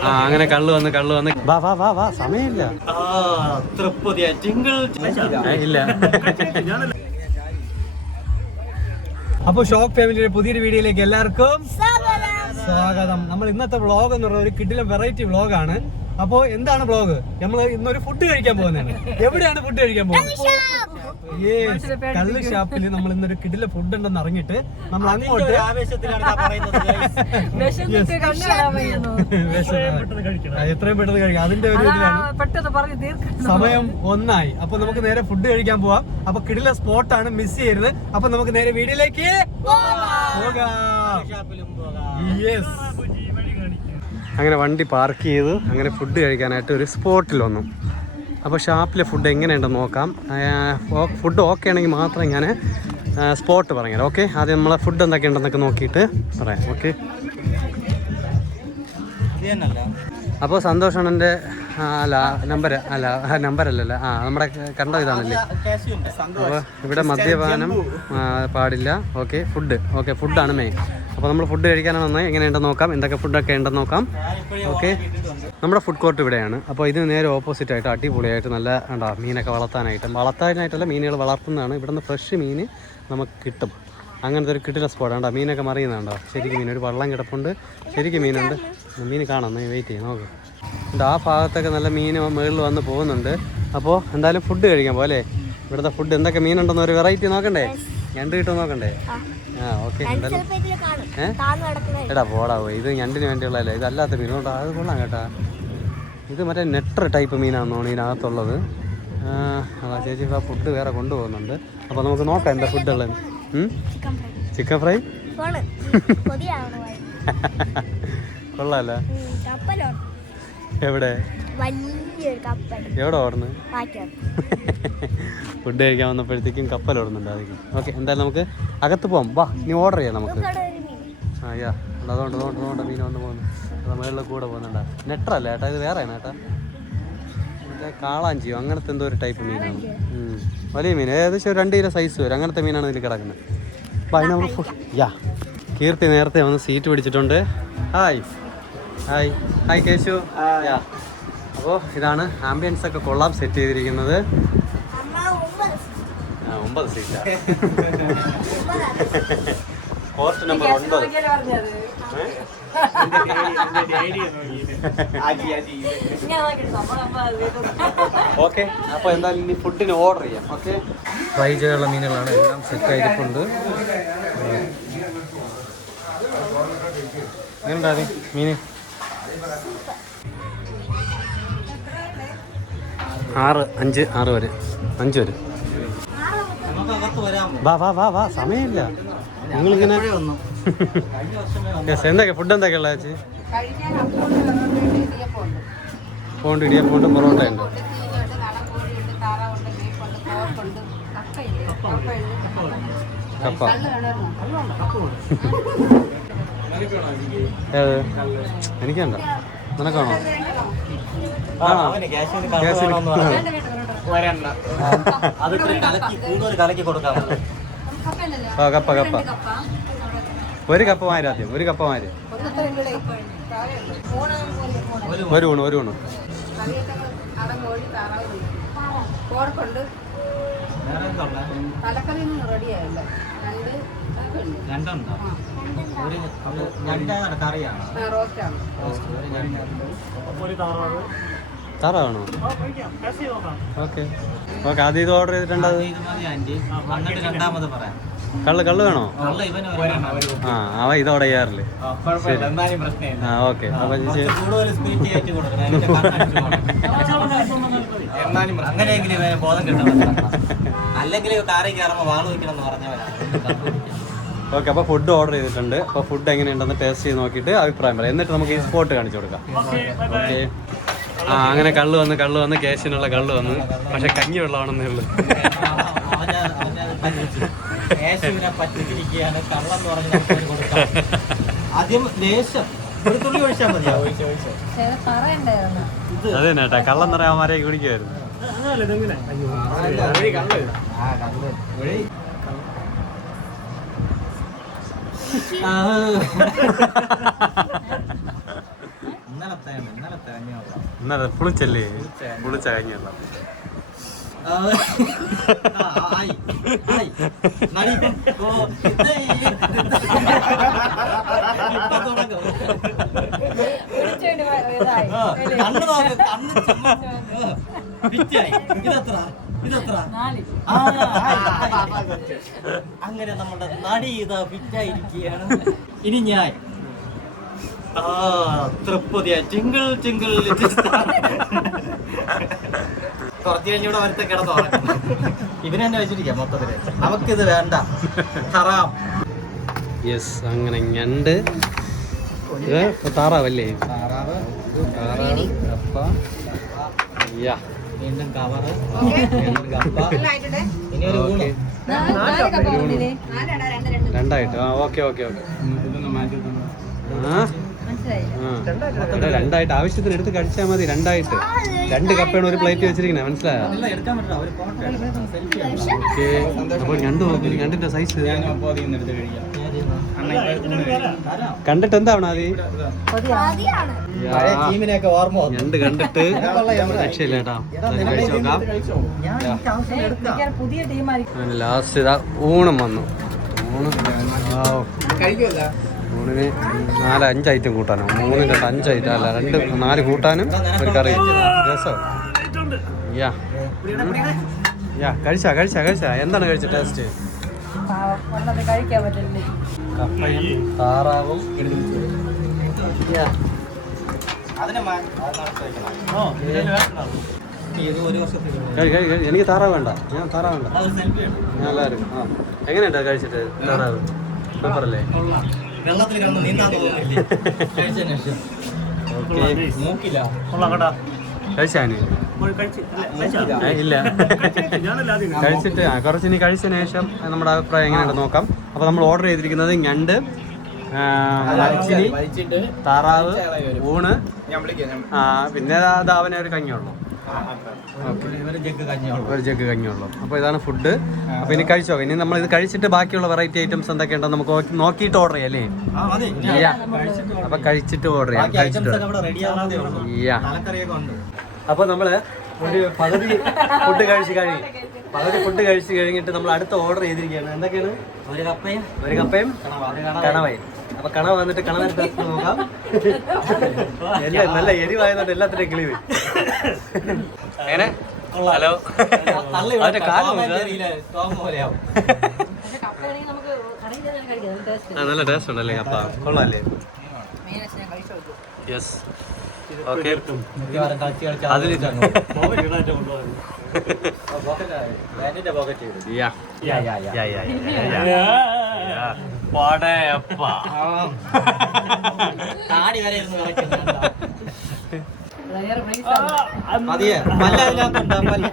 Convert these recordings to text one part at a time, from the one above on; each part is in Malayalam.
ആ അങ്ങനെ കള്ളു വന്ന് കള്ളു വന്ന്. വാ വാ വാ വാ സമയമില്ല. ഏ, ഇല്ല. അപ്പൊ ഷോക്ക് ഫാമിലിയുടെ പുതിയൊരു വീഡിയോയിലേക്ക് എല്ലാവർക്കും സ്വാഗതം. നമ്മൾ ഇന്നത്തെ വ്ളോഗ് എന്ന് പറഞ്ഞ ഒരു കിഡിലെ വെറൈറ്റി വ്ളോഗാണ് അപ്പോ എന്താണ് വ്ളോഗ്? നമ്മൾ ഇന്നൊരു ഫുഡ് കഴിക്കാൻ പോകുന്നതാണ്. എവിടെയാണ് ഫുഡ് കഴിക്കാൻ പോകുന്നത്? കള്ള് ഷാപ്പിൽ നമ്മൾ ഇന്നൊരു കിടില ഫുഡ് ഉണ്ടെന്ന് അറിഞ്ഞിട്ട് നമ്മൾ അങ്ങോട്ട് എത്രയും പെട്ടെന്ന് കഴിക്കാം അതിന്റെ ഒരു ഇതിലാണ് പെട്ടെന്ന് പറഞ്ഞു തീർക്കണം. സമയം ഒന്നായി. അപ്പൊ നമുക്ക് നേരെ ഫുഡ് കഴിക്കാൻ പോവാം. അപ്പൊ കിടില സ്പോട്ടാണ് മിസ് ചെയ്യരുത്. അപ്പൊ നമുക്ക് നേരെ വീഡിയോയിലേക്ക്. അങ്ങനെ വണ്ടി പാർക്ക് ചെയ്ത് അങ്ങനെ ഫുഡ് കഴിക്കാനായിട്ട് ഒരു സ്പോട്ടിൽ വന്നു. അപ്പോൾ ഷാപ്പിലെ ഫുഡ് എങ്ങനെയുണ്ടെന്ന് നോക്കാം. ഫുഡ് ഓക്കെ ആണെങ്കിൽ മാത്രം ഞാൻ സ്പോട്ട് പറഞ്ഞുതരാം ഓക്കെ ആദ്യം നമ്മളെ ഫുഡ് എന്തൊക്കെ ഉണ്ടെന്നൊക്കെ നോക്കിയിട്ട് പറയാം ഓക്കെ അപ്പോൾ സന്തോഷമാണ് എന്റെ അല്ല നമ്പർ അല്ല നമ്പർ അല്ലല്ല. ആ നമ്മുടെ കണ്ട ഇതാണല്ലേ. അപ്പോൾ ഇവിടെ മദ്യപാനം പാടില്ല ഓക്കെ ഫുഡ് ഓക്കെ ഫുഡാണ് മെയിൻ അപ്പോൾ നമ്മൾ ഫുഡ് കഴിക്കാനാണ് വന്നത് എങ്ങനെയുണ്ടെന്ന് നോക്കാം. എന്തൊക്കെ ഫുഡൊക്കെ ഉണ്ടെന്ന് നോക്കാം. ഓക്കെ നമ്മുടെ ഫുഡ് കോർട്ട് ഇവിടെയാണ്. അപ്പോൾ ഇതിന് നേരെ ഓപ്പോസിറ്റ് ആയിട്ട് അടിപൊളിയായിട്ട് നല്ല ഉണ്ടാ മീനൊക്കെ വളർത്താനായിട്ട് വളർത്താനായിട്ടല്ല മീനുകൾ വളർത്തുന്നതാണ്. ഇവിടെ നിന്ന് ഫ്രഷ് മീൻ നമുക്ക് കിട്ടും. അങ്ങനത്തെ ഒരു കിട്ടില്ല സ്പോട്ട് ഉണ്ടോ മീനൊക്കെ മറിയുന്നുണ്ടോ? ശരിക്കും മീൻ ഒരു വള്ളം കിടപ്പുണ്ട്. ശരിക്കും മീനുണ്ട്. മീൻ കാണാം നീ വെയിറ്റ് ചെയ്യാം നോക്ക്. ഉണ്ട് ആ ഭാഗത്തൊക്കെ നല്ല മീൻ മുകളിൽ വന്ന് പോകുന്നുണ്ട്. അപ്പോൾ എന്തായാലും ഫുഡ് കഴിക്കാൻ പോലെ ഇവിടുത്തെ ഫുഡ് എന്തൊക്കെ മീനുണ്ടെന്ന് ഒരു വെറൈറ്റി നോക്കണ്ടേ? ഞണ്ട് കിട്ടുമോ നോക്കണ്ടേ? ആ. ഓക്കെ എടാ പോടാ പോയി. ഇത് ഞണ്ടിന് വേണ്ടിയുള്ളതല്ലേ. ഇതല്ലാത്ത മീൻ കൊണ്ടാ അത് കൊള്ളാം കേട്ടാ. ഇത് മറ്റേ നെട്ടർ ടൈപ്പ് മീനാണെന്നാണ് ഇതിനകത്തുള്ളത്. ആ, അതാ ചേച്ചി ഇപ്പോൾ ഫുഡ് വേറെ കൊണ്ടുപോകുന്നുണ്ട്. അപ്പോൾ നമുക്ക് നോക്കാം എന്താ ഫുഡ് ഉള്ളത്. ചിക്കൻ ഫ്രൈ കൊള്ളാല്ലോ എവിടെ? എവിടെ ഓടുന്നു? ഫുഡ് കഴിക്കാൻ വന്നപ്പോഴത്തേക്കും കപ്പൽ ഓടുന്നുണ്ട് അതൊക്കെ ഓക്കെ എന്തായാലും നമുക്ക് അകത്ത് പോകാം വാ നീ ഓർഡർ ചെയ്യാം നമുക്ക്. ആ യാ. അതുകൊണ്ട് അതുകൊണ്ട് അതുകൊണ്ട് മീൻ വന്ന് പോകുന്നു അത് മേളിൽ കൂടെ പോകുന്നുണ്ടാ. നെട്ടറല്ല ഏട്ടാ ഇത് വേറെയാണ് ഏട്ടാ. കാളാഞ്ചിയോ അങ്ങനത്തെ എന്തോ ഒരു ടൈപ്പ് മീനാണ്. വലിയ മീൻ. ഏകദേശം ഒരു രണ്ട് കിലോ സൈസ് വരും. അങ്ങനത്തെ മീനാണ് ഇതിൽ കിടക്കുന്നത്. അപ്പം അതിന് നമ്മൾ യാ. കീർത്തി നേരത്തെ വന്ന് സീറ്റ് പിടിച്ചിട്ടുണ്ട്. Hi hi hi Keshu. Yeah അപ്പോൾ ഇതാണ് ആംബിയൻസ് ഒക്കെ കൊള്ളാം സെറ്റ് ചെയ്തിരിക്കുന്നത്. അമ്മ ഒമ്പത് സീറ്റാ കോസ്റ്റ് നമ്പർ ഒൻപത്. ഓക്കെ അപ്പോൾ എന്തായാലും ഇനി ഫുഡിന് ഓർഡർ ചെയ്യാം. ഓക്കെ ഫ്രൈ ചെയ്യാനുള്ള മീനുകളാണ് എല്ലാം സെറ്റ് ആയിട്ടുണ്ട് എന്താ മീന്. ആറ് അഞ്ച് ആറ് വരെ. അഞ്ച് വരെ. വാ വാ വാ വാ സമയമില്ല. നിങ്ങളിങ്ങനെ എന്തൊക്കെ? ഫുഡ് എന്തൊക്കെ ഉള്ള ചേച്ചി? പോണ്ട് ഇടിയപ്പോണ്ട് പൊറോട്ട ഉണ്ട്. കപ്പ. എനിക്കണ്ട. നിനക്കാണോ? കപ്പ കപ്പ. ഒരു കപ്പ മാരി ആദ്യം ഒരു കപ്പ മാരി ഒരു ഊണ് ഒരു ഊണ്. കോടക്കുണ്ട് വേറെ എന്താ ഉള്ളെ? തലക്കറി റെഡിയായില്ല. രണ്ട്. രണ്ടുണ്ടോ ഒരു ഞണ്ടാണ് കറിയാണ്. താറാണോ ഓക്കെ. ഓക്കെ ആദ്യം ഇത് ഓർഡർ ഇത് പറയാം. കള്ള് കള്ള് വേണോ. ആ അവ ഇതോടെ ചെയ്യാറില്ലേ? ആ, ഓക്കെ. അപ്പം അങ്ങനെയെങ്കിലും ബോധം കിട്ടണം. അല്ലെങ്കിൽ കാറിൽ കയറുമ്പോൾ വാൾ വയ്ക്കണം എന്ന് പറഞ്ഞവരാണ് ഓക്കെ അപ്പോൾ ഫുഡ് ഓർഡർ ചെയ്തിട്ടുണ്ട്. അപ്പോൾ ഫുഡ് എങ്ങനെയുണ്ടെന്ന് ടേസ്റ്റ് ചെയ്ത് നോക്കിയിട്ട് അഭിപ്രായം പറയാം. എന്നിട്ട് നമുക്ക് ഈ സ്പോട്ട് കാണിച്ചു കൊടുക്കാം. ഓക്കെ ആ അങ്ങനെ കള്ള് വന്ന് കള്ള് വന്ന് ക്യാഷിനുള്ള കള്ള് വന്ന്. പക്ഷെ കഞ്ഞി വെള്ളമാണെന്നേ ഉള്ളൂ. ആദ്യം ലേശം അത് നേട്ടാ കള്ളം. നിറയാമാരെ കുടിക്കുമായിരുന്നു ആ കള്ള് ഒഴി. ഇന്നലെ ഇന്നലത്തെ ഇന്നലത്തെ കഞ്ഞിവെള്ളം എന്നാ പുളിച്ചല്ലേ പുളിച്ച കഴിഞ്ഞല്ല ആ, ആ, ആയി, ആയി. നടി ഇപ്പം, ഓ, ഇത് ഈ- ഇപ്പം തുടങ്ങും. പുളിച്ചല്ലേ? പുളിച്ച ആ, കണ്ണു നോക്ക്, കണ്ണ്. ഇതെത്ര. ഇതെത്ര. അങ്ങനെ നമ്മുടെ നടി ഇതാ ഫിറ്റായിരിക്കുകയാണ് ഇനി ഞാൻ. ആ തൃപ്പതിയാ ചിങ്കിൾ ചിങ്കിൾ കുറച്ച് കഴിഞ്ഞൂടെ വരത്തെ കിടന്നു ഇവനെ തന്നെ വെച്ചിരിക്കാം മൊത്തത്തിൽ. നമുക്കിത് വേണ്ട. ഹറാം. യെസ് അങ്ങനെ ഞണ്ട് താറാവല്ലേ? താറാവ്. താറാവ് കപ്പ യാ വീണ്ടും കവറ്? ഇനി ഒരു ഊണ്. രണ്ടായിട്ട്. ആ ഓക്കെ ഓക്കെ ഓക്കെ രണ്ടായിട്ട് ആവശ്യത്തിന് എടുത്ത് കഴിച്ചാൽ മതി രണ്ടായിട്ട്. രണ്ട് കപ്പയാണ് ഒരു പ്ലേറ്റ് വെച്ചിരിക്കുന്നത് മനസ്സിലായോ? ഓക്കെ അപ്പോൾ ഞണ്ട് നോക്കി ഞണ്ടിന്റെ സൈസ് കണ്ടിട്ട് എന്താണ് പഴയ ടീമിനെയൊക്കെ ഓർമ്മ. ഞണ്ട് കണ്ടിട്ട് രക്ഷയില്ല കേട്ടാ. ഞാൻ എനിക്ക് ആവശ്യം എടുക്കാം. ഇതൊക്കെ പുതിയ ടീമായിരിക്കും. ലാസ്റ്റ് ഇതാ ഊണം വന്നു. ഊണ്. ഊണിന് നാല് അഞ്ച് ഐറ്റം കൂട്ടാനോ. മൂന്ന് രണ്ട് അഞ്ച് ഐറ്റം അല്ല രണ്ട് നാല് കൂട്ടാനും ഒരു കറി. രസം. യാ. യാ കഴിച്ചാ കഴിച്ചാ കഴിച്ചാ. എന്താണ് കഴിച്ച ടേസ്റ്റ് കഴിക്കാൻ പറ്റില്ലേ. കപ്പയും താറാവും. എനിക്ക് താറാവ് വേണ്ട. ഞാൻ താറാവ് വേണ്ട. ഞാൻ എല്ലാവരും ആ. എങ്ങനെയുണ്ട് കഴിച്ചിട്ട് താറാവ്? സൂപ്പറല്ലേ? വെള്ളത്തിൽ കിടന്ന് നീന്താൻ തോന്നുന്നില്ലേ കഴിച്ചാന്? ഇല്ല. കഴിച്ചിട്ട് കുറച്ച് ഇനി കഴിച്ചതിന് ശേഷം നമ്മുടെ അഭിപ്രായം എങ്ങനെയുണ്ട് നോക്കാം. അപ്പോൾ നമ്മൾ ഓർഡർ ചെയ്തിരിക്കുന്നത് ഞണ്ട് മരച്ചിനി താറാവ് ഊണ്. ആ പിന്നെ ദാ അവനെ ഒരു കഞ്ഞിയുള്ളൂ ഒരു ജഗ് കഞ്ഞിയുള്ളൂ അപ്പോൾ ഇതാണ് ഫുഡ്. അപ്പോൾ ഇനി കഴിച്ചോ? ഇനി നമ്മൾ ഇത് കഴിച്ചിട്ട് ബാക്കിയുള്ള വെറൈറ്റി ഐറ്റംസ് എന്തൊക്കെയുണ്ടോ നമുക്ക് നോക്കി- നോക്കിയിട്ട് ഓർഡർ ചെയ്യാം അല്ലേ? അപ്പോൾ കഴിച്ചിട്ട് ഓർഡർ ചെയ്യാം. കഴിച്ചിട്ട് അപ്പോൾ നമ്മൾ ഒരു പകുതി ഫുഡ് കഴിച്ച് കഴിയും പകുതി ഫുഡ് കഴിച്ച് കഴിഞ്ഞിട്ട് നമ്മൾ അടുത്ത ഓർഡർ ചെയ്തിരിക്കുകയാണ്. എന്തൊക്കെയാണ്? ഒരു കപ്പയും. ഒരു കപ്പയും. കണവയും. അപ്പൊ കണവ വന്നിട്ട് കണവ ടേസ്റ്റ് നോക്കാം. എല്ലാം നല്ല എരിവായതുകൊണ്ട് എല്ലാത്തിനും കിളി പോയി ഹലോ. അതിന്റെ കാലം നല്ല ടേസ്റ്റ് ഉണ്ടല്ലേ കപ്പ? കൊള്ളാല്ലേ? യെസ് ഓക്കെ അതിൽ പാന്റിന്റെ പോക്കറ്റ് ചെയ്തു യാ യാ, യാ, യാ. യാ യാ യാ യാ പടയപ്പ. താടി വരെ ഇരുന്ന് വിറയ്ക്കുന്നുണ്ടോ? വേറെ place മതിയെ പല്ല അതിനകത്തുണ്ടോ പല്ല.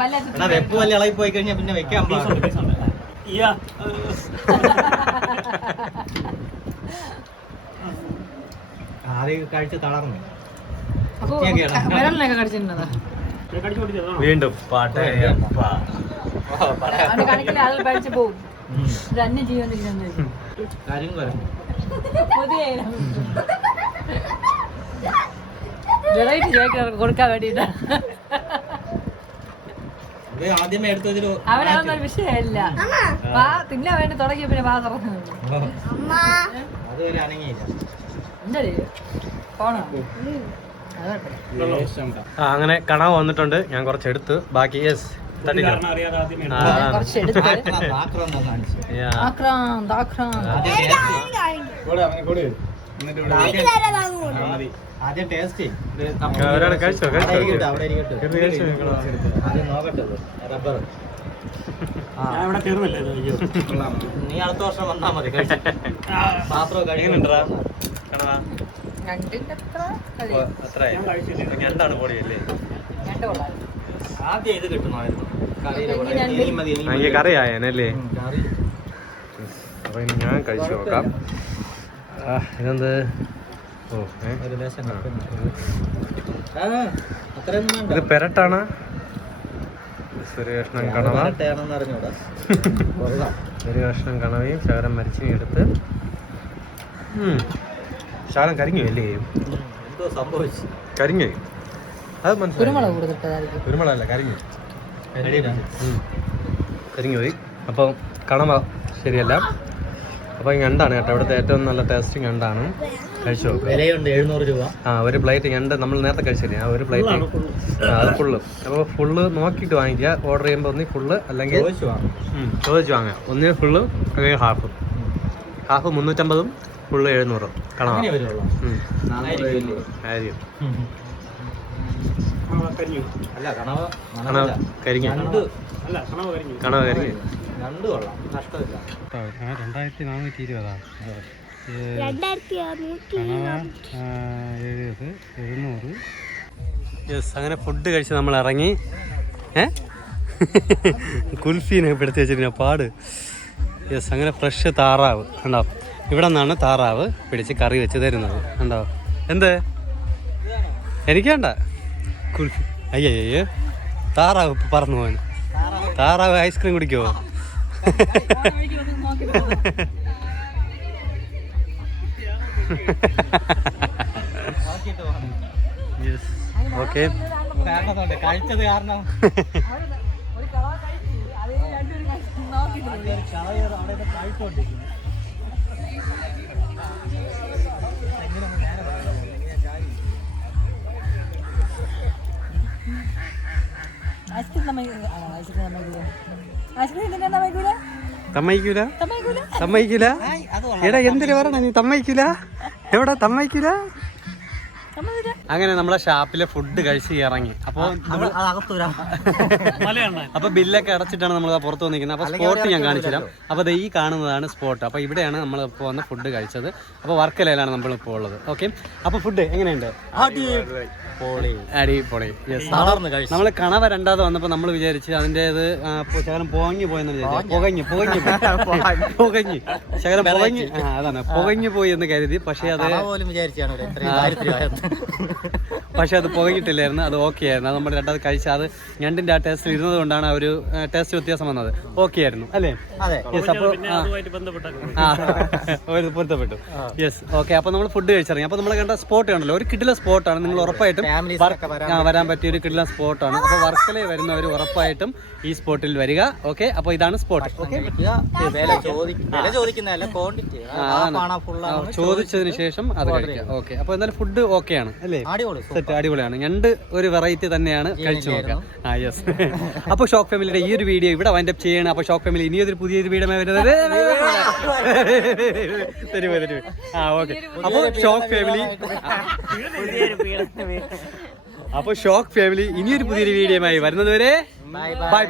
വല്ലാത്ത വെപ്പ് പല്ല് ഇളകി പോയി കഴിഞ്ഞാൽ പിന്നെ വെക്കാൻ പാടില്ല. ആദ്യം കഴിച്ച് തളർന്നു. അപ്പൊ. വിരലിനൊക്കെ കടിച്ചിട്ടുണ്ടോ വീണ്ടും പാട്ട് കൊടുക്കാൻ വേണ്ടിട്ടാണ് ആദ്യമേ എടുത്തതിൽ വിഷയമല്ല. വാ തിന്നാൻ വേണ്ടി തുടങ്ങിയ പിന്നെ വാ തുറന്നു അമ്മ. അതുവരെ അനങ്ങിയില്ല. എന്താ പോണോ അതോട്ടെ ആ അങ്ങനെ കണാവ് വന്നിട്ടുണ്ട്. ഞാൻ കുറച്ച് എടുത്ത് ബാക്കി യെസ് ഒരാളെ കഴിച്ചോ കഴിച്ചോ റബ്ബർ. നീ അടുത്ത വർഷം വന്നാ മതി കഴിച്ച്. പാത്രം കഴിയുന്നുണ്ടാ കണവാ? ഞണ്ടാണ് പൊടിയല്ലേ ആദ്യം ഇത് കിട്ടണമായിരുന്നു കറി അപ്പൊ ഞാൻ കഴിച്ചു നോക്കാം. ആ, ഇതെന്ത്? ഇത് പെരട്ടാണ്. ഒരു കഷ്ണം കണവ. കഷ്ണം കണവയും ശകരം മരിച്ചു എടുത്ത്. ഉം. ശകലം കരിഞ്ഞു അല്ലേ എന്തോ സംഭവിച്ചു. കരിഞ്ഞു അത് മനസ്സിലായി. കുരുമുളകല്ല കരിങ്ങ്. ഉം. കരിങ്ങ് പോയി. അപ്പോൾ കണവ ശരിയല്ല. അപ്പോൾ ഞണ്ടാണ് കേട്ടോ. ഇവിടുത്തെ ഏറ്റവും നല്ല ടേസ്റ്റിംഗ് ഞണ്ടാണ്. കഴിച്ചു? വിലയുണ്ട് എഴുന്നൂറ് രൂപ. ആ ഒരു പ്ലേറ്റ് ഞണ്ട് നമ്മൾ നേരത്തെ കഴിച്ചില്ലേ? ആ ഒരു പ്ലേറ്റ് അത് ഫുള്ള് അപ്പോൾ ഫുള്ള് നോക്കിയിട്ട് വാങ്ങിക്കുക. ഓർഡർ ചെയ്യുമ്പോൾ ഒന്നി ഫുള്ള് അല്ലെങ്കിൽ ചോദിച്ചു വാങ്ങാം. ഒന്നിന് ഫുള്ള് അല്ലെങ്കിൽ ഹാഫ് ഹാഫ് മുന്നൂറ്റമ്പതും ഫുള്ള് എഴുന്നൂറും. കണവ രണ്ടായിരത്തി നാനൂറ്റി എഴുപത് എഴുന്നൂറ്. യെസ് അങ്ങനെ ഫുഡ് കഴിച്ച് നമ്മൾ ഇറങ്ങി. ഏ? കുൽഫീനെ പെടുത്തി വെച്ചിരുന്ന പാട്. യെസ് അങ്ങനെ ഫ്രഷ് താറാവ്. ഉണ്ടോ ഇവിടെ നിന്നാണ് താറാവ് പിടിച്ച് കറി വെച്ച് തരുന്നത്. ഉണ്ടോ എന്ത്? എനിക്കണ്ട വേണ്ട. കുൽഫി അയ്യയ്യോ താറാവ് ഇപ്പൊ പറന്നു പോകാൻ താറാവ് ഐസ്ക്രീം കുടിക്കുമോ യെസ് ഓക്കെ കഴിച്ചത് കാരണം ഒരു കള തമ്മയിക്കൂല തമ്മയിക്കൂല എടാ എന്തിനു പറഞ്ഞ നീ തമ്മയിക്കൂല എവിടെ തമ്മയിക്കൂല അങ്ങനെ നമ്മളെ ഷാപ്പിലെ ഫുഡ് കഴിച്ച് ഇറങ്ങി. അപ്പോൾ നമ്മൾ അപ്പൊ ബില്ലൊക്കെ അടച്ചിട്ടാണ് നമ്മൾ പുറത്ത് വന്നിരിക്കുന്നത്. അപ്പൊ സ്പോട്ട് ഞാൻ കാണിച്ചു തരാം അപ്പൊ ദേ ഈ കാണുന്നതാണ് സ്പോട്ട് അപ്പൊ ഇവിടെയാണ് നമ്മൾ ഇപ്പോൾ വന്ന് ഫുഡ് കഴിച്ചത്. അപ്പൊ വർക്കലയിലാണ് നമ്മൾ ഇപ്പോൾ ഉള്ളത്. ഓക്കെ അപ്പൊ ഫുഡ് എങ്ങനെയുണ്ട്? അടിപൊളി. കഴിച്ചു. നമ്മൾ കണവ രണ്ടാമത് വന്നപ്പോൾ നമ്മൾ വിചാരിച്ച് അതിന്റെത് ശകലം പോങ്ങി പോയെന്ന് വിചാരിച്ചു. പുകഞ്ഞു? പുകഞ്ഞു പോയി. പുകഞ്ഞു. ശകലം പുകഞ്ഞു. ആ അതാണ്. പുകഞ്ഞു പോയി എന്ന് കരുതി. പക്ഷേ അത് പോലും വിചാരിച്ചാണ് പക്ഷെ അത് പുകയിട്ടില്ലായിരുന്നു അത് ഓക്കെ ആയിരുന്നു. അത് നമ്മൾ രണ്ടാമത് കഴിച്ച അത് ഞണ്ടിന്റെ ആ ടേസ്റ്റ് ഇരുന്നത് കൊണ്ടാണ് ആ ഒരു ടേസ്റ്റ് വ്യത്യാസം വന്നത്. ഓക്കെ ആയിരുന്നു അല്ലേ? യെസ് അപ്പോൾ ആ. ഒരു പൊരുത്തപ്പെട്ടു. യെസ് ഓക്കെ അപ്പോൾ നമ്മൾ ഫുഡ് കഴിച്ചിറങ്ങി. അപ്പോൾ നമ്മൾ കണ്ട സ്പോട്ട് കണ്ടല്ലോ. ഒരു കിടില സ്പോട്ടാണ് നിങ്ങൾ ഉറപ്പായിട്ടും വരാൻ ആ വരാൻ പറ്റിയ ഒരു കിടില സ്പോട്ടാണ് അപ്പോൾ വർക്കലയിൽ വരുന്നവർ ഉറപ്പായിട്ടും ഈ സ്പോട്ടിൽ വരിക. ഓക്കെ അപ്പോൾ ഇതാണ് സ്പോട്ട് ചോദിക്കുന്ന ചോദിച്ചതിന് ശേഷം അത് കഴിക്കാം ഓക്കെ അപ്പോൾ എന്തായാലും ഫുഡ് ഓക്കെയാണ് അല്ലേ? അടിപൊളി സെറ്റ് അടിപൊളിയാണ്. രണ്ട് ഒരു വെറൈറ്റി തന്നെയാണ് കഴിച്ചു നോക്കാം. ആ യെസ് അപ്പോൾ ഷോക്ക് ഫാമിലിയുടെ ഈ ഒരു വീഡിയോ ഇവിടെ വൈൻഡപ്പ് ചെയ്യണം. അപ്പോൾ ഷോക്ക് ഫാമിലി ഇനിയൊരു പുതിയൊരു വീഡിയോ വരുന്നത്. തരുമോ തരുമോ ആ ഓക്കെ അപ്പോൾ ഷോക്ക് ഫാമിലി അപ്പോൾ ഷോക്ക് ഫാമിലി ഇനിയൊരു പുതിയൊരു വീഡിയോയുമായി വരുന്നത് വരെ ബൈ ബൈ